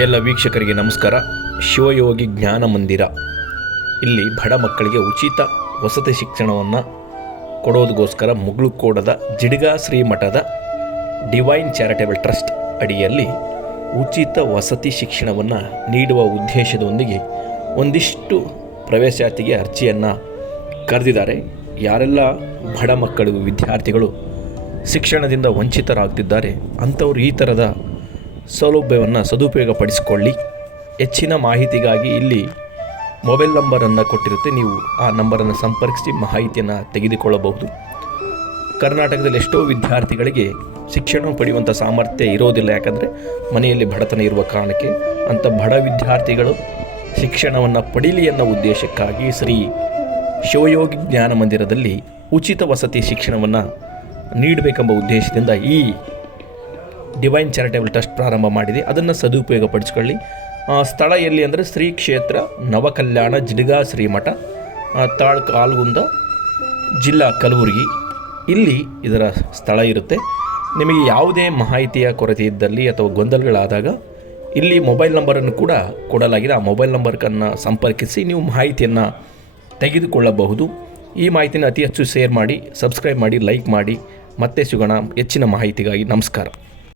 ಎಲ್ಲ ವೀಕ್ಷಕರಿಗೆ ನಮಸ್ಕಾರ. ಶಿವಯೋಗಿ ಜ್ಞಾನ ಮಂದಿರ. ಇಲ್ಲಿ ಬಡ ಮಕ್ಕಳಿಗೆ ಉಚಿತ ವಸತಿ ಶಿಕ್ಷಣವನ್ನು ಕೊಡೋದಕ್ಕೋಸ್ಕರ ಮುಗುಳುಕೋಡದ ಜಿಡಿಗಾ ಶ್ರೀ ಮಠದ ಡಿವೈನ್ ಚಾರಿಟೇಬಲ್ ಟ್ರಸ್ಟ್ ಅಡಿಯಲ್ಲಿ ಉಚಿತ ವಸತಿ ಶಿಕ್ಷಣವನ್ನು ನೀಡುವ ಉದ್ದೇಶದೊಂದಿಗೆ ಒಂದಿಷ್ಟು ಪ್ರವೇಶಾತಿಗೆ ಅರ್ಜಿಯನ್ನು ಕರೆದಿದ್ದಾರೆ. ಯಾರೆಲ್ಲ ಬಡ ಮಕ್ಕಳು ವಿದ್ಯಾರ್ಥಿಗಳು ಶಿಕ್ಷಣದಿಂದ ವಂಚಿತರಾಗ್ತಿದ್ದಾರೆ, ಅಂಥವ್ರು ಈ ಥರದ ಸೌಲಭ್ಯವನ್ನು ಸದುಪಯೋಗಪಡಿಸಿಕೊಳ್ಳಿ. ಹೆಚ್ಚಿನ ಮಾಹಿತಿಗಾಗಿ ಇಲ್ಲಿ ಮೊಬೈಲ್ ನಂಬರನ್ನು ಕೊಟ್ಟಿರುತ್ತೆ. ನೀವು ಆ ನಂಬರನ್ನು ಸಂಪರ್ಕಿಸಿ ಮಾಹಿತಿಯನ್ನು ತೆಗೆದುಕೊಳ್ಳಬಹುದು. ಕರ್ನಾಟಕದಲ್ಲಿ ಎಷ್ಟೋ ವಿದ್ಯಾರ್ಥಿಗಳಿಗೆ ಶಿಕ್ಷಣ ಪಡೆಯುವಂಥ ಸಾಮರ್ಥ್ಯ ಇರೋದಿಲ್ಲ. ಯಾಕಂದರೆ ಮನೆಯಲ್ಲಿ ಬಡತನ ಇರುವ ಕಾರಣಕ್ಕೆ ಅಂಥ ಬಡ ವಿದ್ಯಾರ್ಥಿಗಳು ಶಿಕ್ಷಣವನ್ನು ಪಡೀಲಿ ಅನ್ನೋ ಉದ್ದೇಶಕ್ಕಾಗಿ ಶ್ರೀ ಶಿವಯೋಗಿ ಜ್ಞಾನ ಮಂದಿರದಲ್ಲಿ ಉಚಿತ ವಸತಿ ಶಿಕ್ಷಣವನ್ನು ನೀಡಬೇಕೆಂಬ ಉದ್ದೇಶದಿಂದ ಈ ಡಿವೈನ್ ಚಾರಿಟೇಬಲ್ ಟ್ರಸ್ಟ್ ಪ್ರಾರಂಭ ಮಾಡಿದೆ. ಅದನ್ನು ಸದುಪಯೋಗ ಪಡಿಸ್ಕೊಳ್ಳಿ ಸ್ಥಳ ಎಲ್ಲಿ ಅಂದರೆ ಶ್ರೀ ಕ್ಷೇತ್ರ ನವಕಲ್ಯಾಣ ಜಿಡ್ಗಾ ಶ್ರೀಮಠ ತಾಳ್ಕ ಆಲ್ಗುಂದ ಜಿಲ್ಲಾ ಕಲಬುರಗಿ. ಇಲ್ಲಿ ಇದರ ಸ್ಥಳ ಇರುತ್ತೆ. ನಿಮಗೆ ಯಾವುದೇ ಮಾಹಿತಿಯ ಕೊರತೆ ಇದ್ದಲ್ಲಿ ಅಥವಾ ಗೊಂದಲಗಳಾದಾಗ ಇಲ್ಲಿ ಮೊಬೈಲ್ ನಂಬರನ್ನು ಕೂಡ ಕೊಡಲಾಗಿದೆ. ಆ ಮೊಬೈಲ್ ನಂಬರ್ಕನ್ನು ಸಂಪರ್ಕಿಸಿ ನೀವು ಮಾಹಿತಿಯನ್ನು ತೆಗೆದುಕೊಳ್ಳಬಹುದು. ಈ ಮಾಹಿತಿನ ಅತಿ ಹೆಚ್ಚು ಶೇರ್ ಮಾಡಿ, ಸಬ್ಸ್ಕ್ರೈಬ್ ಮಾಡಿ, ಲೈಕ್ ಮಾಡಿ. ಮತ್ತೆ ಸಿಗೋಣ. ಹೆಚ್ಚಿನ ಮಾಹಿತಿಗಾಗಿ ನಮಸ್ಕಾರ.